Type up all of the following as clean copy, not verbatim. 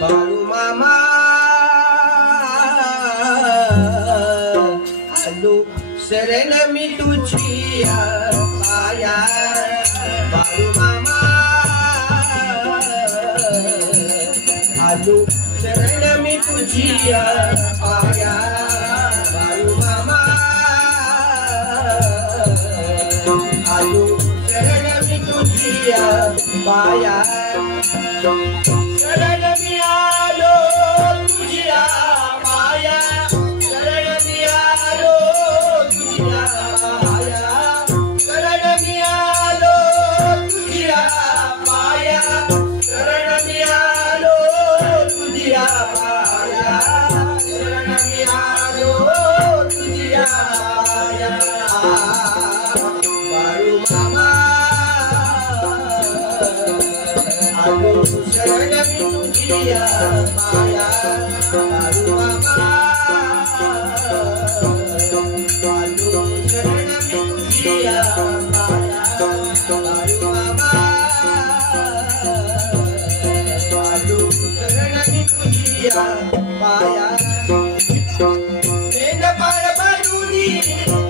बाळू मामा आलो शरण मी तुझी पाया बाळू मामा आलो शरण मी तुझी पाया बाळू मामा आलो शरण मी तुझी पाया शरण मी आलो तुझ्या पाया शरण मी आलो तुझ्या पाया शरण मी आलो तुझ्या पाया शरण मी आलो तुझ्या पाया शरण मी आलो तुझ्या पाया बाळू मामा आलो शरण मी तुझ्या पाया बाळू मामा आलो शरण मी तुझ्या पाया बाळू मामा आलो शरण मी तुझ्या पाया मेंढपाळ बाजूनी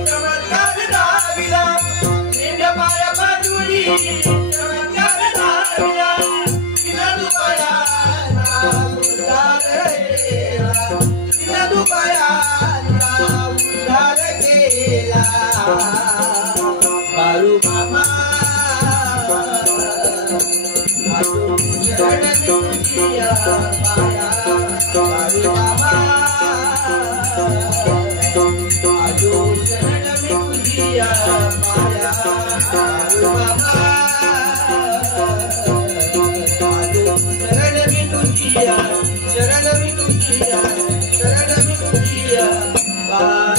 चमत्कार दाविला मेंढपाळ बाजूनी चमत्कार दाविला तिला दुपायाला उद्धार केला तिला दुपायाला उद्धार केला बाळू मामा आलो शरण मी तुझ्या पाया बाळू मामा आलो शरण मी तुझ्या पाया बाळू मामा आलो शरण मी तुझ्या शरण मी तुझ्या शरण मी तुझ्या पाया